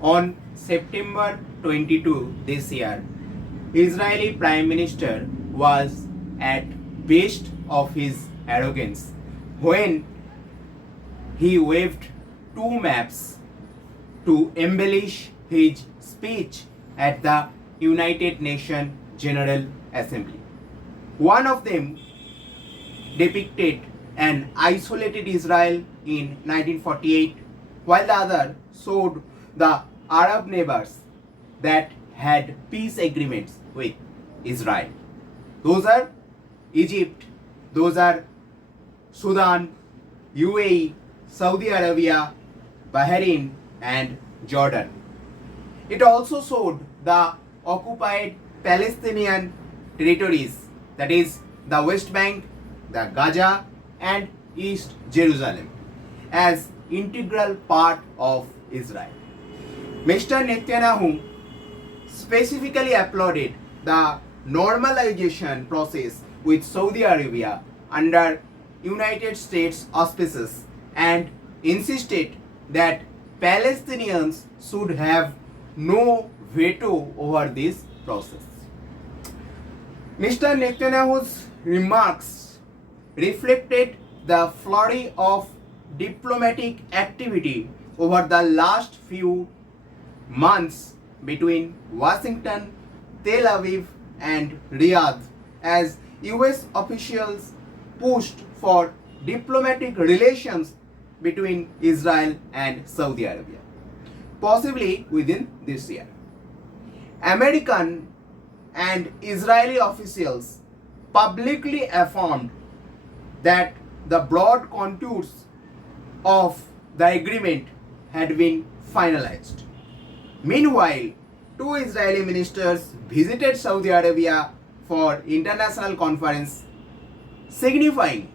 On September 22 this year, Israeli Prime Minister was at best of his arrogance when he waved two maps to embellish his speech at the United Nations General Assembly. One of them depicted an isolated Israel in 1948, while the other showed the Arab neighbors that had peace agreements with Israel. Those are Egypt, those are Sudan, UAE, Saudi Arabia, Bahrain, and Jordan. It also showed the occupied Palestinian territories, that is, the West Bank, the Gaza, and East Jerusalem, as integral part of Israel. Mr. Netanyahu specifically applauded the normalization process with Saudi Arabia under United States auspices and insisted that Palestinians should have no veto over this process. Mr. Netanyahu's remarks reflected the flurry of diplomatic activity over the last few months between Washington, Tel Aviv, and Riyadh as US officials pushed for diplomatic relations between Israel and Saudi Arabia, possibly within this year. American and Israeli officials publicly affirmed that the broad contours of the agreement had been finalized. Meanwhile, two Israeli ministers visited Saudi Arabia for international conference, signifying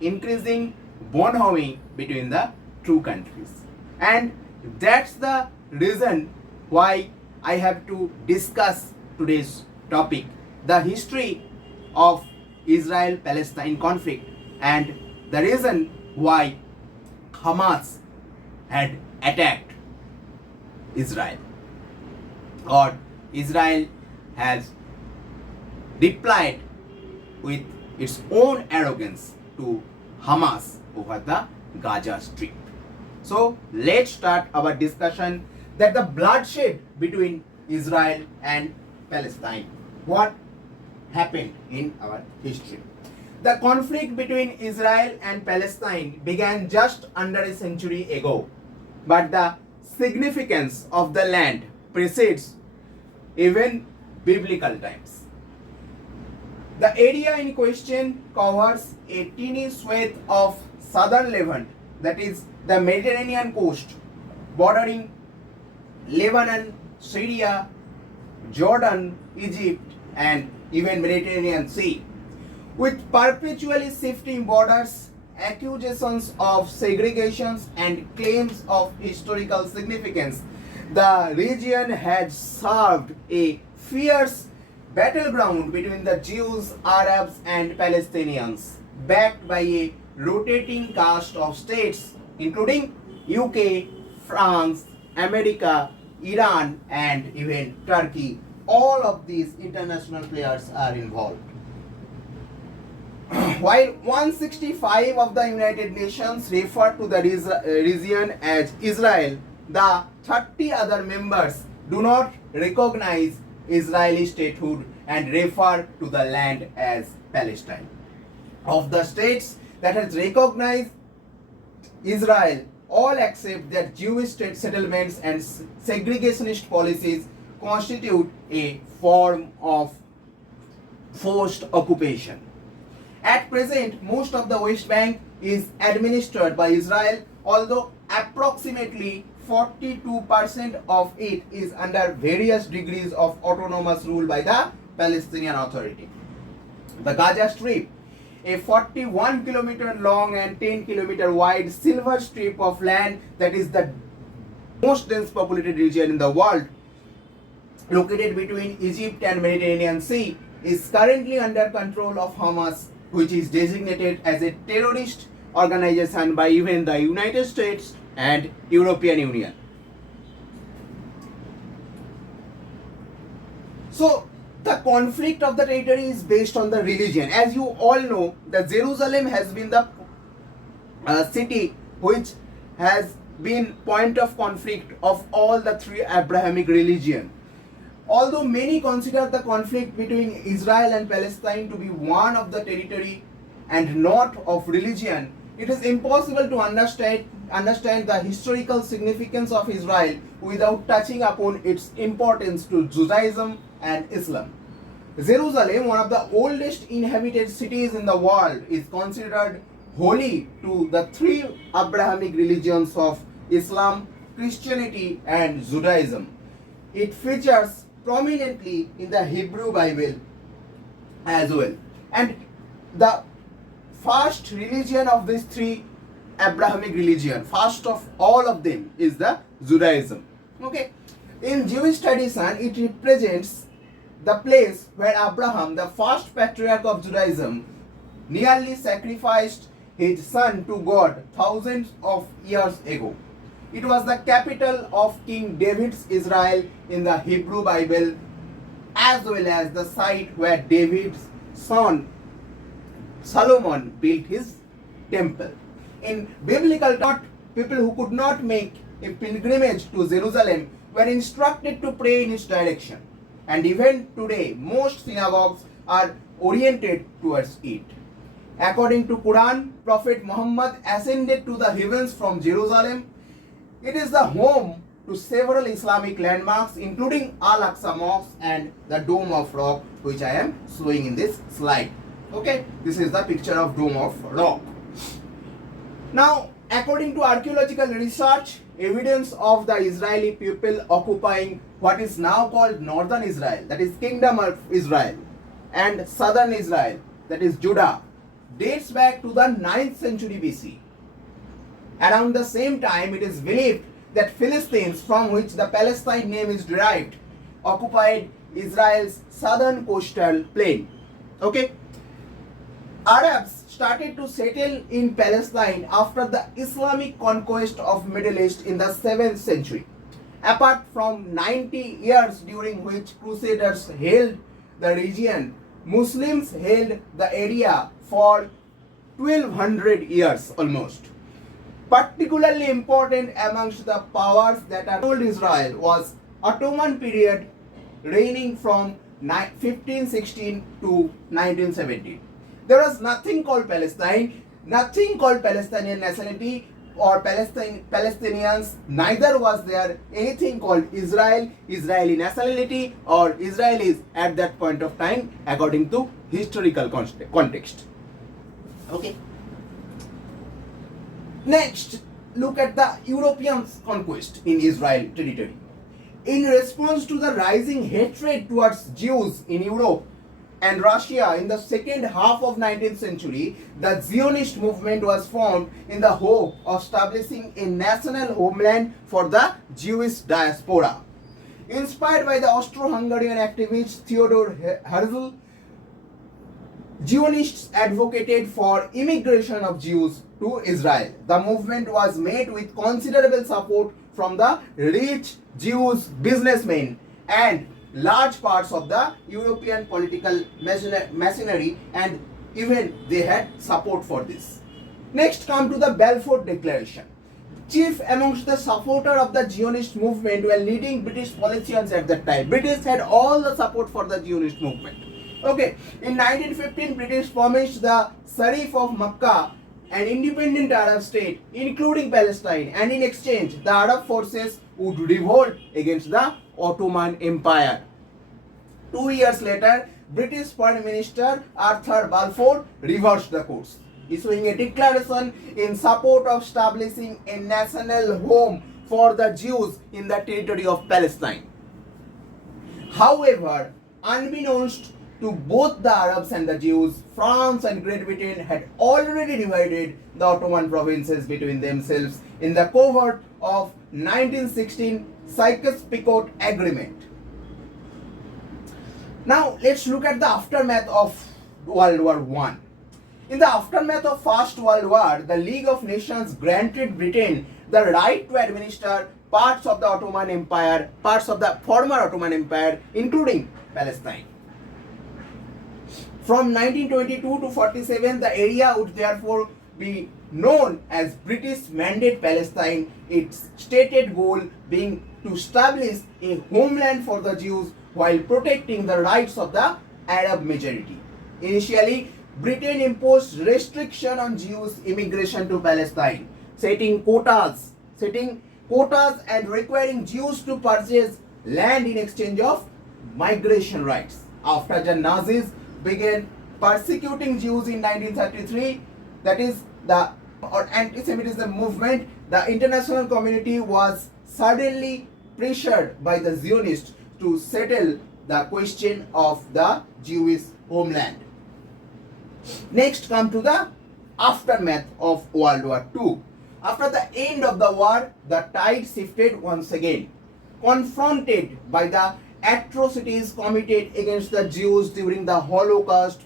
increasing bond between the two countries. And that's the reason why I have to discuss today's topic, the history of Israel-Palestine conflict and the reason why Hamas had attacked Israel, or Israel has replied with its own arrogance to Hamas over the Gaza Strip. So let's start our discussion that the bloodshed between Israel and Palestine. What happened in our history? The conflict between Israel and Palestine began just under a century ago, but the significance of the land precedes even biblical times. The area in question covers a teeny swath of southern Levant, that is the Mediterranean coast, bordering Lebanon, Syria, Jordan, Egypt, and even Mediterranean Sea. With perpetually shifting borders, accusations of segregations, and claims of historical significance, the region had served a fierce battleground between the Jews, Arabs, and Palestinians, backed by a rotating cast of states, including UK, France, America, Iran, and even Turkey. All of these international players are involved. While 165 of the United Nations refer to the region as Israel, the 30 other members do not recognize Israeli statehood and refer to the land as Palestine. Of the states that has recognized Israel, all accept that Jewish state settlements and segregationist policies constitute a form of forced occupation. At present, most of the West Bank is administered by Israel, although approximately 42% of it is under various degrees of autonomous rule by the Palestinian Authority. The Gaza Strip, a 41-kilometer long and 10-kilometer wide silver strip of land that is the most dense populated region in the world, located between Egypt and Mediterranean Sea, is currently under control of Hamas, which is designated as a terrorist organization by even the United States and European Union. So the conflict of the territory is based on the religion. As you all know, the Jerusalem has been the city which has been point of conflict of all the three Abrahamic religion. Although many consider the conflict between Israel and Palestine to be one of the territory and not of religion, it is impossible to understand the historical significance of Israel without touching upon its importance to Judaism and Islam. Jerusalem, one of the oldest inhabited cities in the world, is considered holy to the three Abrahamic religions of Islam, Christianity, and Judaism. It features prominently in the Hebrew Bible as well. And the first religion of these three Abrahamic religion, first of all of them, is the Judaism. Okay, in Jewish tradition, it represents the place where Abraham, the first patriarch of Judaism, nearly sacrificed his son to God thousands of years ago. It was the capital of King David's Israel in the Hebrew Bible, as well as the site where David's son Solomon built his temple. In biblical thought, people who could not make a pilgrimage to Jerusalem were instructed to pray in its direction. And even today, most synagogues are oriented towards it. According to Quran, Prophet Muhammad ascended to the heavens from Jerusalem. It is the home to several Islamic landmarks, including Al-Aqsa Mosque and the Dome of Rock, which I am showing in this slide. Okay, this is the picture of Dome of Rock. Now, according to archaeological research, evidence of the Israeli people occupying what is now called Northern Israel, that is Kingdom of Israel, and Southern Israel, that is Judah, dates back to the 9th century BC. Around the same time, it is believed that Philistines, from which the Palestine name is derived, occupied Israel's southern coastal plain. Okay, Arabs started to settle in Palestine after the Islamic conquest of Middle East in the 7th century. Apart from 90 years during which Crusaders held the region, Muslims held the area for 1200 years almost. Particularly important amongst the powers that ruled Israel was Ottoman period, reigning from 1516 to 1917. There was nothing called Palestine, nothing called Palestinian nationality or Palestinians, neither was there anything called Israel, Israeli nationality or Israelis at that point of time according to historical context. Okay. Next, look at the European conquest in Israel territory. In response to the rising hatred towards Jews in Europe and Russia in the second half of 19th century, the Zionist movement was formed in the hope of establishing a national homeland for the Jewish diaspora. Inspired by the Austro-Hungarian activist Theodor Herzl, Zionists advocated for immigration of Jews to Israel. The movement was met with considerable support from the rich Jewish businessmen and large parts of the European political machinery, and even they had support for this. Next, come to the Balfour Declaration. Chief amongst the supporter of the Zionist movement were leading British politicians at that time. British had all the support for the Zionist movement. Okay, in 1915, British promised the Sharif of Makkah an independent Arab state, including Palestine, and in exchange, the Arab forces would revolt against the Ottoman Empire. 2 years later, British Prime Minister Arthur Balfour reversed the course, issuing a declaration in support of establishing a national home for the Jews in the territory of Palestine. However, unbeknownst to both the Arabs and the Jews, France and Great Britain had already divided the Ottoman provinces between themselves in the covert of 1916 Sykes-Picot Agreement. Now let's look at the aftermath of World War I. In the aftermath of First World War, the League of Nations granted Britain the right to administer parts of the Ottoman Empire, parts of the former Ottoman Empire, including Palestine. From 1922 to 47, the area would therefore be known as British Mandate Palestine, its stated goal being to establish a homeland for the Jews while protecting the rights of the Arab majority. Initially, Britain imposed restriction on Jews' immigration to Palestine, setting quotas and requiring Jews to purchase land in exchange of migration rights. After the Nazis began persecuting Jews in 1933, that is the anti-Semitism movement, the international community was suddenly pressured by the Zionists to settle the question of the Jewish homeland. Next, come to the aftermath of World War II. After the end of the war, the tide shifted once again. Confronted by the atrocities committed against the Jews during the Holocaust,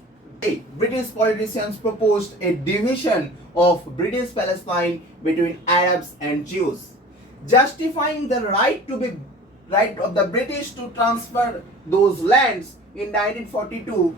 British politicians proposed a division of British Palestine between Arabs and Jews, justifying the right of the British to transfer those lands. In 1942,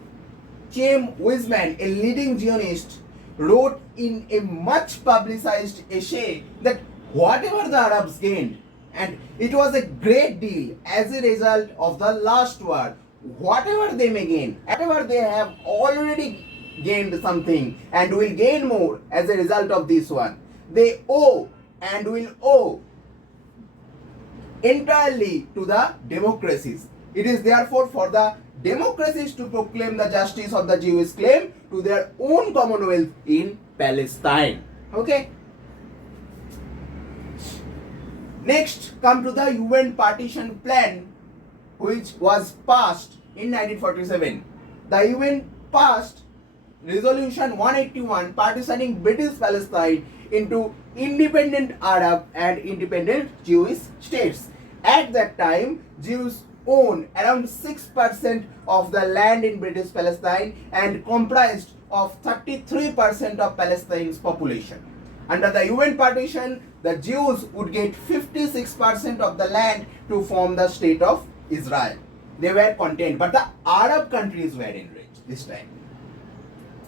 Chaim Weizmann, a leading Zionist, wrote in a much publicized essay that whatever the Arabs gained, and it was a great deal as a result of the last war, whatever they may gain, whatever they have already gained something and will gain more as a result of this one, they owe and will owe entirely to the democracies. It is therefore for the democracies to proclaim the justice of the Jewish claim to their own commonwealth in Palestine. Okay. Next, come to the UN partition plan, which was passed in 1947. The UN passed Resolution 181 partitioning British Palestine into independent Arab and independent Jewish states. At that time, Jews owned around 6% of the land in British Palestine and comprised of 33% of Palestine's population. Under the UN partition, the Jews would get 56% of the land to form the state of Israel. They were content, but the Arab countries were enriched this time.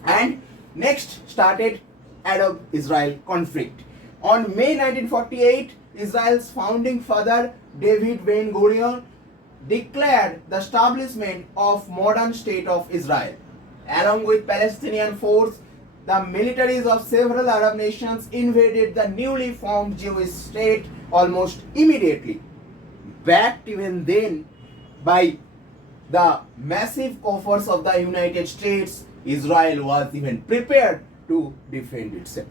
And next started Arab-Israel conflict. On May 1948, Israel's founding father David Ben-Gurion declared the establishment of modern state of Israel. Along with Palestinian force, the militaries of several Arab nations invaded the newly formed Jewish state almost immediately. Backed even then by the massive coffers of the United States, Israel was even prepared to defend itself.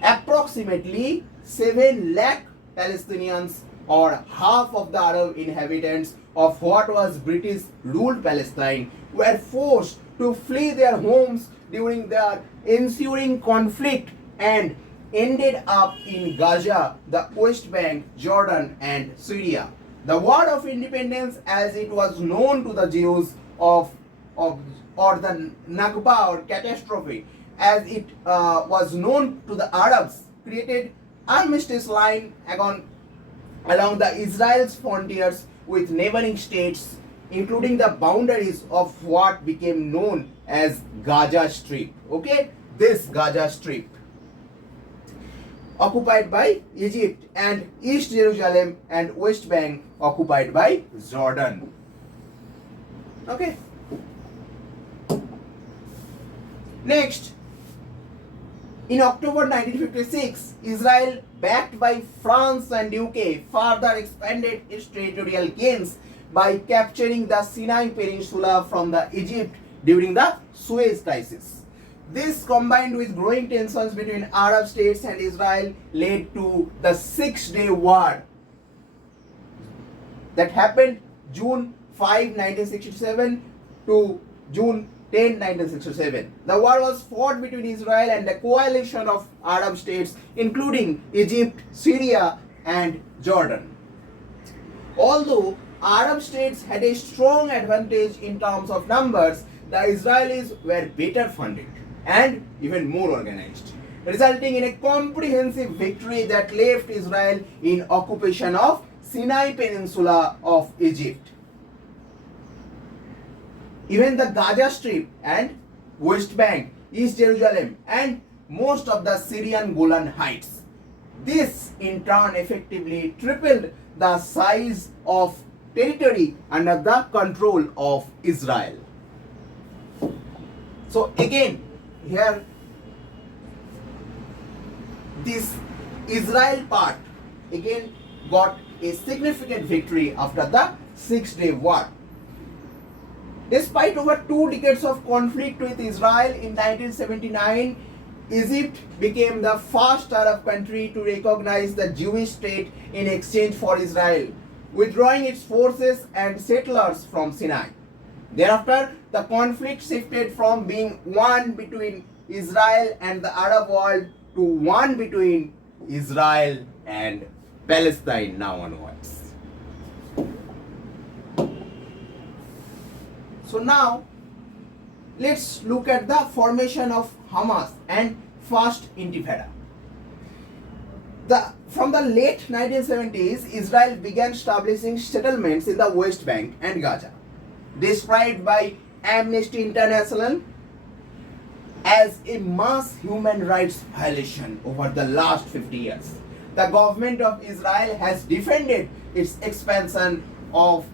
Approximately 7 lakh Palestinians, or half of the Arab inhabitants of what was British ruled Palestine, were forced to flee their homes during the ensuing conflict and ended up in Gaza, the West Bank, Jordan and Syria. The War of Independence, as it was known to the Jews or the Nakba or catastrophe, as it was known to the Arabs, created armistice line along the Israel's frontiers with neighboring states, including the boundaries of what became known as Gaza Strip. Okay, this Gaza Strip, occupied by Egypt, and East Jerusalem and West Bank occupied by Jordan. Okay. Next, in October 1956, Israel, backed by France and UK, further expanded its territorial gains by capturing the Sinai Peninsula from the Egypt during the Suez Crisis. This, combined with growing tensions between Arab states and Israel, led to the Six-Day War that happened June 5, 1967 to June 10, 1967. The war was fought between Israel and a coalition of Arab states, including Egypt, Syria, and Jordan. Although Arab states had a strong advantage in terms of numbers, the Israelis were better funded and even more organized, resulting in a comprehensive victory that left Israel in occupation of Sinai Peninsula of Egypt. even the Gaza Strip and West Bank, East Jerusalem, and most of the Syrian Golan Heights. This in turn effectively tripled the size of territory under the control of Israel. So again, here this Israel part again got a significant victory after the 6-day war. Despite over 2 decades of conflict with Israel, in 1979, Egypt became the first Arab country to recognize the Jewish state in exchange for Israel, withdrawing its forces and settlers from Sinai. Thereafter, the conflict shifted from being one between Israel and the Arab world to one between Israel and Palestine now onwards. So now, let's look at the formation of Hamas and First Intifada. From the late 1970s, Israel began establishing settlements in the West Bank and Gaza, described by Amnesty International as a mass human rights violation over the last 50 years. The government of Israel has defended its expansion of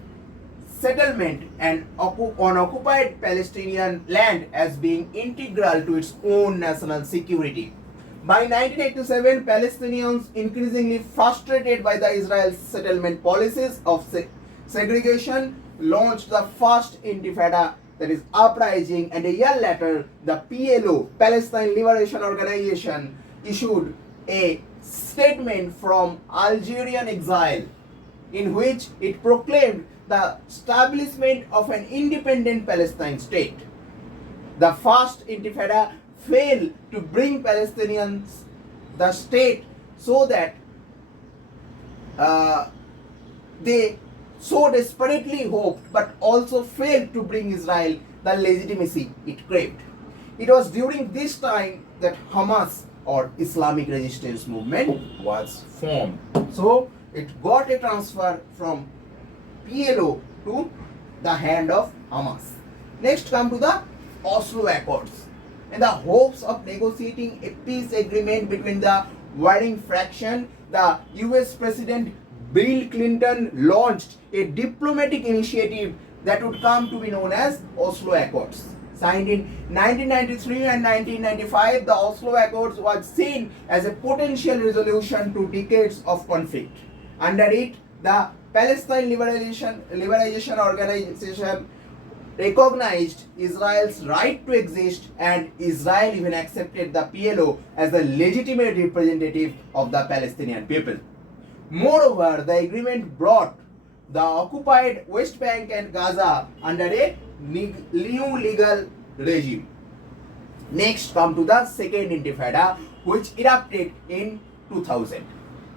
settlement and on occupied Palestinian land as being integral to its own national security. By 1987, Palestinians, increasingly frustrated by the Israel's settlement policies of segregation, launched the First Intifada, that is uprising, and a year later, the PLO, Palestine Liberation Organization, issued a statement from Algerian exile in which it proclaimed the establishment of an independent Palestine state. The First Intifada failed to bring Palestinians the state so that they so desperately hoped, but also failed to bring Israel the legitimacy it craved. It was during this time that Hamas, or Islamic Resistance Movement, was formed. So it got a transfer from PLO to the hand of Hamas. Next come to the Oslo Accords. In the hopes of negotiating a peace agreement between the warring faction, the US President Bill Clinton launched a diplomatic initiative that would come to be known as Oslo Accords. Signed in 1993 and 1995, the Oslo Accords was seen as a potential resolution to decades of conflict. Under it, the Palestine Liberation Organization recognized Israel's right to exist, and Israel even accepted the PLO as the legitimate representative of the Palestinian people. Moreover, the agreement brought the occupied West Bank and Gaza under a new legal regime. Next come to the Second Intifada, which erupted in 2000,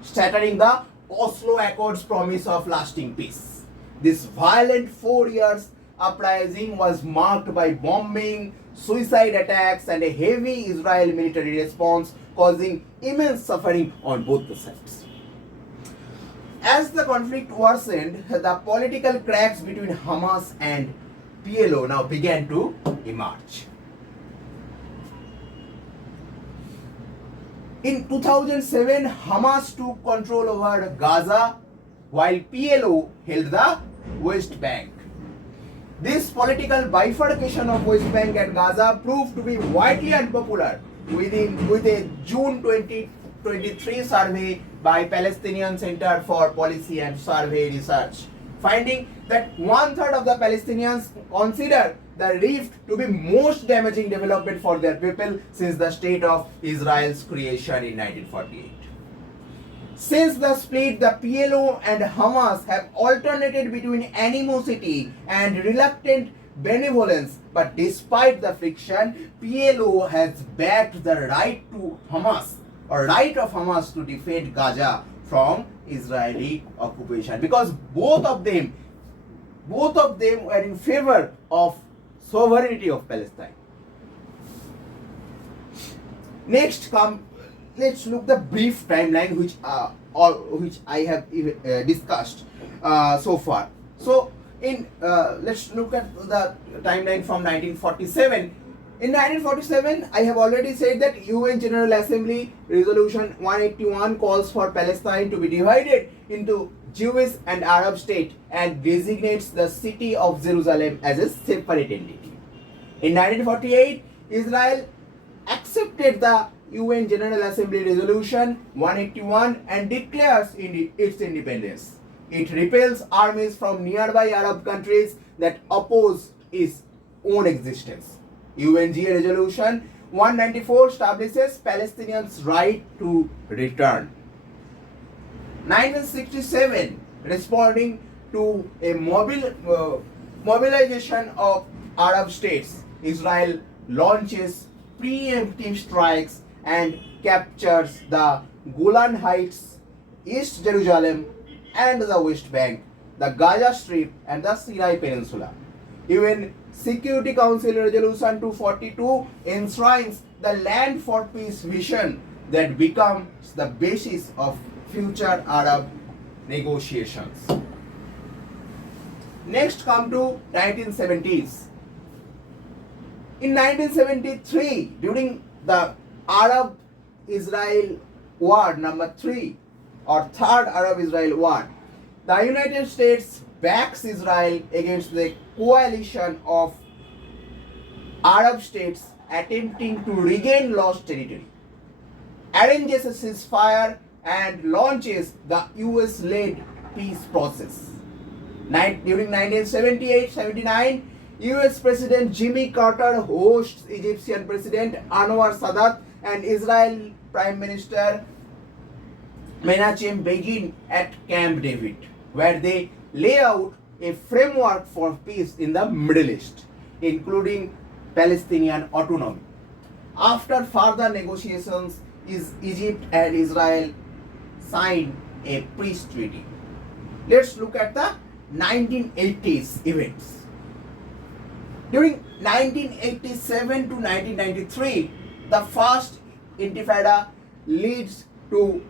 shattering the Oslo Accords promise of lasting peace. This violent 4 years uprising was marked by bombing, suicide attacks, and a heavy Israeli military response, causing immense suffering on both the sides. As the conflict worsened, the political cracks between Hamas and PLO now began to emerge. In 2007, Hamas took control over Gaza while PLO held the West Bank. This political bifurcation of West Bank and Gaza proved to be widely unpopular with a June 2023 survey by Palestinian Center for Policy and Survey Research, finding that 1/3 of the Palestinians consider the rift to be most damaging development for their people since the state of Israel's creation in 1948. Since the split, the PLO and Hamas have alternated between animosity and reluctant benevolence, but despite the friction, PLO has backed the right of Hamas to defend Gaza from Israeli occupation, because both of them were in favor of sovereignty of Palestine. Next, let's look the brief timeline which I have discussed so far. So Let's look at the timeline from 1947. In 1947, I have already said that UN General Assembly Resolution 181 calls for Palestine to be divided into Jewish and Arab state and designates the city of Jerusalem as a separate entity. In 1948, Israel accepted the UN General Assembly Resolution 181 and declares its independence. It repels armies from nearby Arab countries that oppose its own existence. UNGA Resolution 194 establishes Palestinians' right to return. 1967, responding to a mobilization of Arab states, Israel launches preemptive strikes and captures the Golan Heights, East Jerusalem, and the West Bank, the Gaza Strip, and the Sinai Peninsula. UN Security Council Resolution 242 enshrines the land for peace vision that becomes the basis of future Arab negotiations. Next come to 1970s. In 1973, during the Arab-Israel War number 3 or third Arab-Israel War, the United States backs Israel against the coalition of Arab states attempting to regain lost territory, arranges a ceasefire and launches the US-led peace process. During 1978-79, US President Jimmy Carter hosts Egyptian President Anwar Sadat and Israel Prime Minister Menachem Begin at Camp David, where they lay out a framework for peace in the Middle East, including Palestinian autonomy. After further negotiations, Egypt and Israel signed a peace treaty. Let's look at the 1980s events. During 1987 to 1993, the first Intifada leads to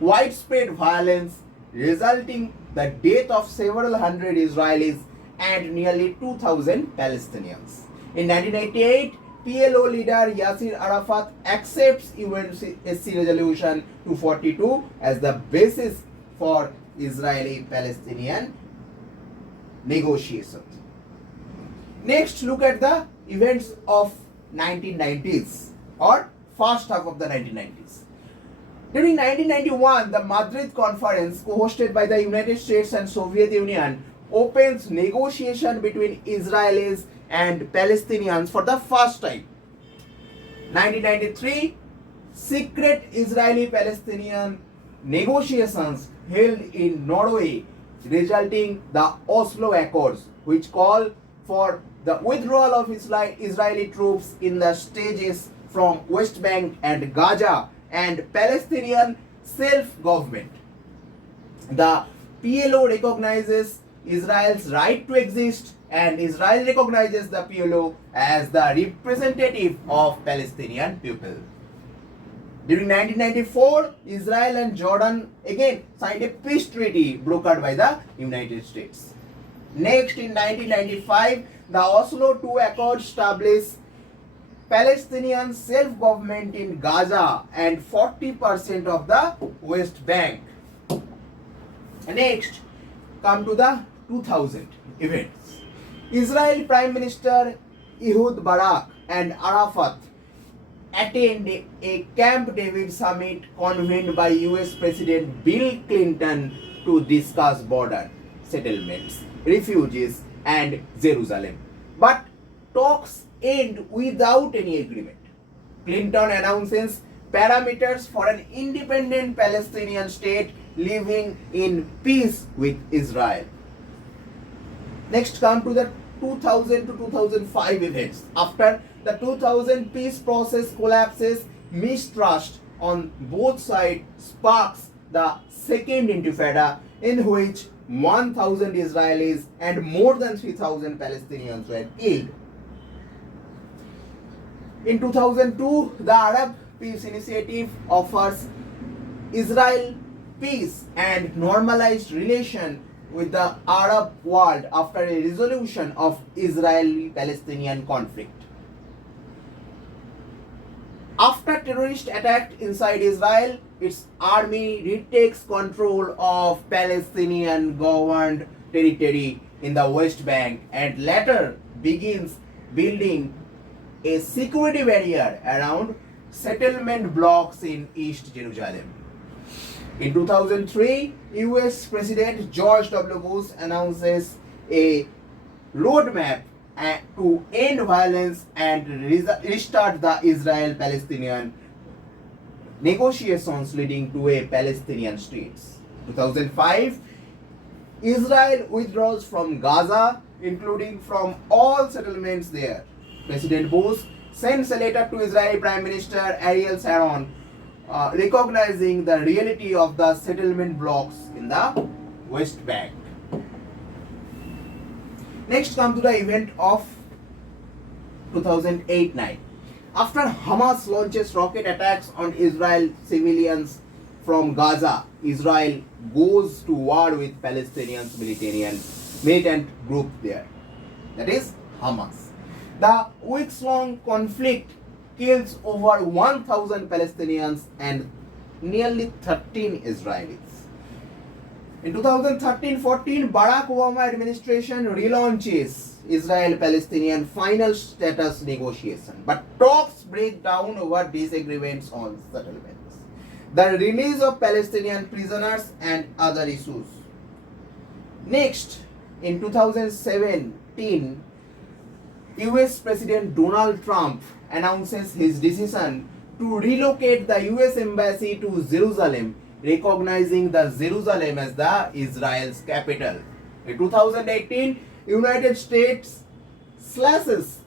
widespread violence, resulting the death of several hundred Israelis and nearly 2,000 Palestinians. In 1988, PLO leader Yasser Arafat accepts UNSC Resolution 242 as the basis for Israeli-Palestinian negotiations. Next, look at the events of 1990s or first half of the 1990s. During 1991, the Madrid Conference, co-hosted by the United States and Soviet Union, opens negotiation between Israelis and Palestinians for the first time. 1993, secret Israeli-Palestinian negotiations held in Norway, resulting the Oslo Accords, which call for the withdrawal of Israeli troops in the stages from West Bank and Gaza and Palestinian self-government. The PLO recognizes Israel's right to exist, and Israel recognizes the PLO as the representative of Palestinian people. During 1994, Israel and Jordan again signed a peace treaty brokered by the United States. Next, in 1995, the Oslo II Accords established Palestinian self-government in Gaza and 40% of the West Bank. Next, come to the 2000 events. Israel Prime Minister Ehud Barak and Arafat attend a Camp David summit convened by US President Bill Clinton to discuss border settlements, refugees, and Jerusalem. But talks end without any agreement. Clinton announces parameters for an independent Palestinian state living in peace with Israel. Next, come to the 2000 to 2005 events. After the 2000 peace process collapses, mistrust on both sides sparks the second Intifada, in which 1,000 Israelis and more than 3,000 Palestinians were killed. In 2002, the Arab Peace Initiative offers Israel peace and normalized relation with the Arab world after a resolution of Israeli-Palestinian conflict. After terrorist attack inside Israel, its army retakes control of Palestinian governed territory in the West Bank and later begins building a security barrier around settlement blocks in East Jerusalem. In 2003, US President George W. Bush announces a roadmap to end violence and restart the Israel-Palestinian negotiations leading to a Palestinian state. 2005, Israel withdraws from Gaza, including from all settlements there. President Bush sends a letter to Israeli Prime Minister Ariel Sharon recognizing the reality of the settlement blocks in the West Bank. Next come to the event of 2008-9. After Hamas launches rocket attacks on Israel civilians from Gaza, Israel goes to war with Palestinians militant group there. That is Hamas. The weeks-long conflict kills over 1,000 Palestinians and nearly 13 Israelis. In 2013-14, Barack Obama administration relaunches Israel-Palestinian final status negotiation, but talks break down over disagreements on settlements, the release of Palestinian prisoners and other issues. Next, in 2017, US President Donald Trump announces his decision to relocate the US Embassy to Jerusalem, recognizing the Jerusalem as the Israel's capital. In 2018, United States slashes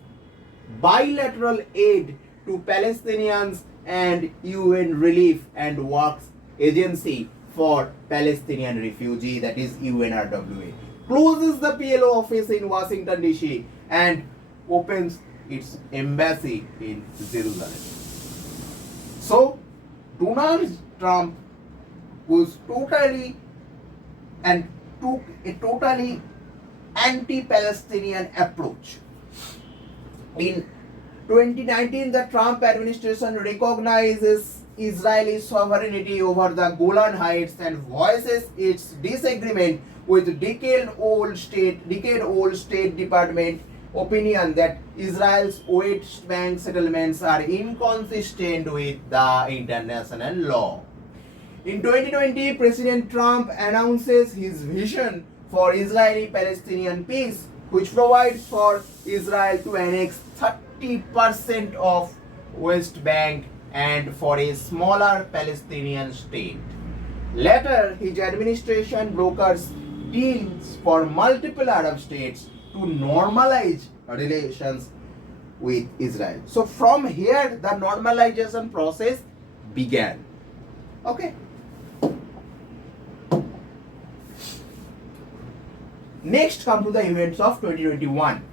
bilateral aid to Palestinians and UN Relief and Works Agency for Palestinian Refugee, that is UNRWA, closes the PLO office in Washington DC and opens its embassy in Jerusalem. So, Donald Trump was totally and took a totally anti-Palestinian approach. In 2019, the Trump administration recognizes Israeli sovereignty over the Golan Heights and voices its disagreement with decade-old State Department opinion that Israel's West Bank settlements are inconsistent with the international law. In 2020, President Trump announces his vision for Israeli-Palestinian peace, which provides for Israel to annex 30% of West Bank and for a smaller Palestinian state. Later, his administration brokers deals for multiple Arab states to normalize relations with Israel. So from here, the normalization process began. Okay. Next come to the events of 2021.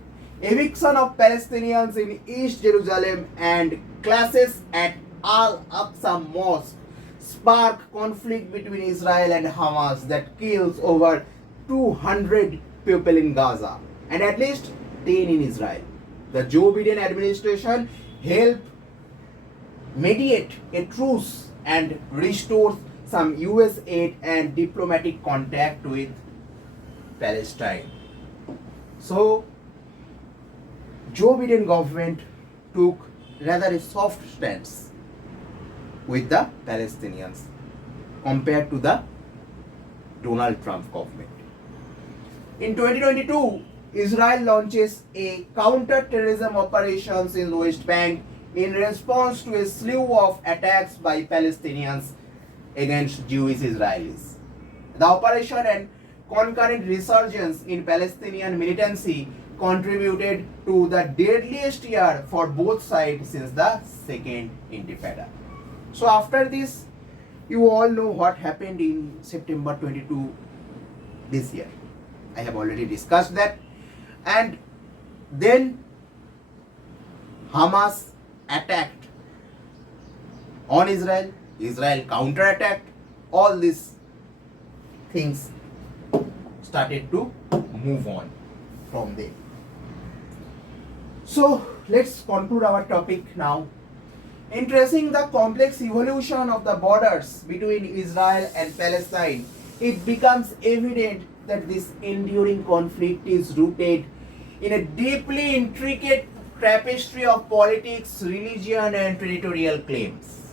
Eviction of Palestinians in East Jerusalem and clashes at Al-Aqsa Mosque spark conflict between Israel and Hamas that kills over 200 people in Gaza and at least 10 in Israel. The Joe Biden administration helped mediate a truce and restore some US aid and diplomatic contact with Palestine. So, Joe Biden government took rather a soft stance with the Palestinians compared to the Donald Trump government. In 2022, Israel launches a counter-terrorism operations in the West Bank in response to a slew of attacks by Palestinians against Jewish Israelis. The operation and concurrent resurgence in Palestinian militancy contributed to the deadliest year for both sides since the Second Intifada. So after this, you all know what happened in September 22 this year. I have already discussed that. And then Hamas attacked on Israel, Israel counterattacked, all these things started to move on from there. So let's conclude our topic now. In tracing the complex evolution of the borders between Israel and Palestine, it becomes evident that this enduring conflict is rooted in a deeply intricate tapestry of politics, religion, and territorial claims.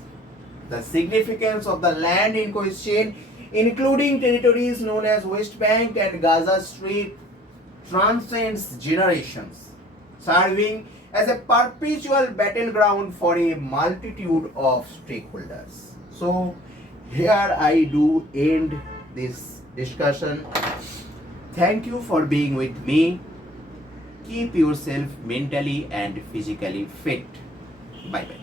The significance of the land in question, including territories known as West Bank and Gaza Strip, transcends generations, serving as a perpetual battleground for a multitude of stakeholders. So, here I do end this discussion. Thank you for being with me. Keep yourself mentally and physically fit. Bye bye.